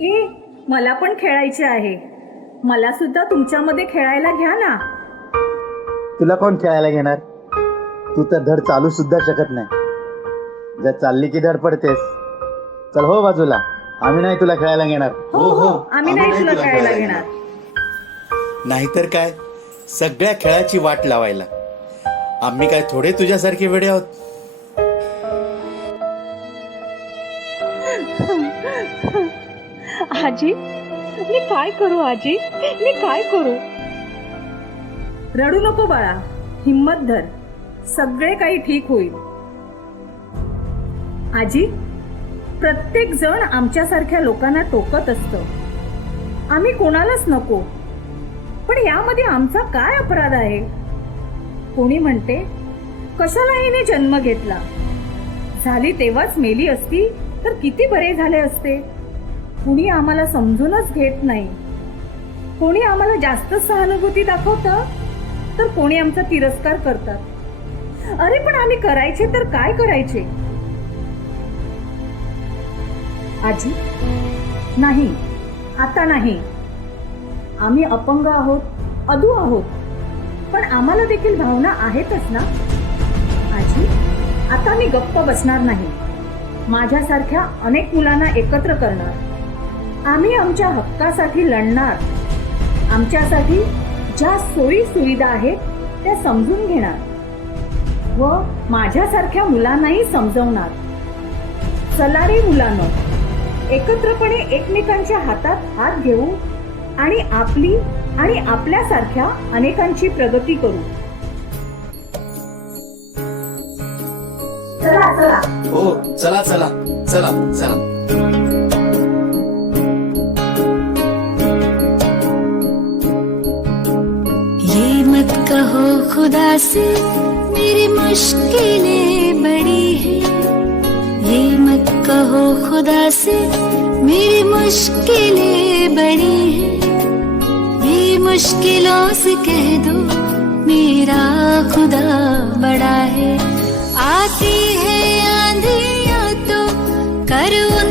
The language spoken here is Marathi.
ए, मला पण खेळायचे आहे. मला सुद्धा तुमच्यामध्ये खेळायला घ्या ना. तुला कोण खेळायला घेणार? तू तर धड चालू सुद्धा शकत नाही. जर चालली की धड पडतेस. चल हो बाजूला, आम्ही नाही तुला खेळायला घेणार. हो हो, आम्ही नाही तुला खेळायला घेणार. नाहीतर काय, सगळ्या खेळाची वाट लावायला. आम्ही काय थोडे तुझ्यासारखे वेडे आहोत? आजी, मी काय करू आजी, मी काय करू? रडू नको बाळा, हिम्मत धर. सगळे काही ठीक होईल. आजी, प्रत्येक जण आमच्यासारख्या लोकांना टोकत असतं. आम्ही कोणालाच नको, पण यामध्ये आमचा काय अपराध आहे? कोणी म्हणते कशाला हिने जन्म घेतला, झाली तेव्हाच मेली असती तर किती बरे झाले असते. कुणी आम्हाला समजूनच घेत नाही. कोणी आम्हाला जास्त सहानुभूती दाखवतं, तर कोणी आमचा तिरस्कार करतात. अरे पण आम्ही करायचे तर काय करायचे? आजी, नाही, आता नाही. आम्ही अपंग आहोत, अधू आहोत, पण आम्हाला देखील भावना आहेतच ना. आजी, आता मी गप्प बसणार नाही. माझ्यासारख्या अनेक मुलांना एकत्र करणार. आम्ही आमच्या हक्कासाठी लढणार. आमच्यासाठी ज्या सोयी सुविधा आहेत त्या समजून घेणार व माझ्यासारख्या मुलांनाही समजवणार. चला रे मुलांनो, एकत्रपणे एकमेकांच्या हातात हात घेऊ आणि आपली आणि आपल्यासारख्या अनेकांची प्रगती करू. चला चला. हो, चला चला चला चला. ये मत कहो खुदा से मेरी मुश्किलें बड़ी हैं, ये मत कहो खुदा से मेरी मुश्किलें बड़ी हैं, ये मुश्किलों से कह दो मेरा खुदा बड़ा है. आती है आंधियां तो कर उन